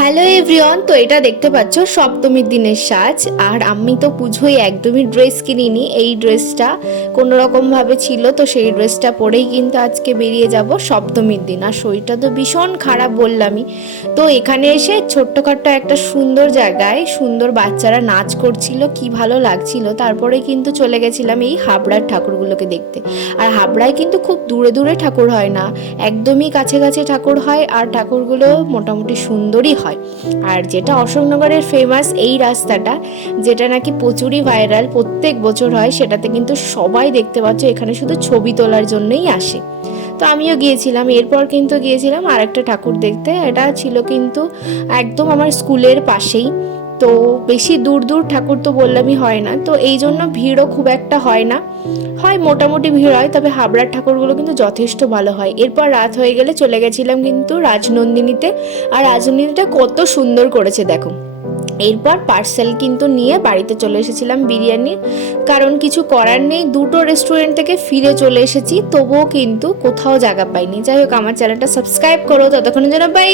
Hello everyone, তো এটা দেখতে পাচ্ছ সপ্তমীর দিনের সাজ। আর আমি তো পুজোয় একদমই ড্রেস কিনিনি, এই ড্রেসটা কোনো রকমভাবে ছিল, তো সেই ড্রেসটা পরেই কিন্তু আজকে বেরিয়ে যাব সপ্তমীর দিন। আর শরীরটা তো ভীষণ খারাপ বললামই। তো এখানে এসে ছোট্টখাট্ট একটা সুন্দর জায়গায় সুন্দর বাচ্চারা নাচ করছিল, কি ভালো লাগছিল। তারপরে কিন্তু চলে গেছিলাম এই হাবড়ার ঠাকুরগুলোকে দেখতে। আর হাবড়ায় কিন্তু খুব দূরে দূরে ঠাকুর হয় না, একদমই কাছে কাছে ঠাকুর হয়, আর ঠাকুরগুলো মোটামুটি সুন্দরই হয়। আর যেটা অশোকনগরের ফেমাস এই রাস্তাটা, যেটা নাকি প্রচুরই ভাইরাল, প্রত্যেক বছর হয়, সেটাতে কিন্তু সবাই দেখতে পাচ্ছ এখানে শুধু ছবি তোলার জন্যই আসে। তো আমিও গিয়েছিলাম, এরপর কিন্তু গিয়েছিলাম আরেকটা ঠাকুর দেখতে। এটা ছিল কিন্তু একদম আমার স্কুলের পাশেই। তো বেশি দূর দূর ঠাকুর তো বললামই হয় না, তো এই জন্য ভিড়ও খুব একটা হয় না, হয় মোটামুটি ভিড় হয়, তবে হাবড়ার ঠাকুরগুলো কিন্তু যথেষ্ট ভালো হয়। এরপর রাত হয়ে গেলে চলে গেছিলাম কিন্তু রাজনন্দিনীতে। আর রাজনন্দিনীটা কত সুন্দর করেছে দেখো। এরপর পার্সেল কিন্তু নিয়ে বাড়িতে চলে এসেছিলাম বিরিয়ানির, কারণ কিছু করার নেই, দুটো রেস্টুরেন্ট থেকে ফিরে চলে এসেছি, তবুও কিন্তু কোথাও জায়গা পাইনি। যাই হোক, আমার চ্যানেলটা সাবস্ক্রাইব করো, ততক্ষণের জন্য বাই।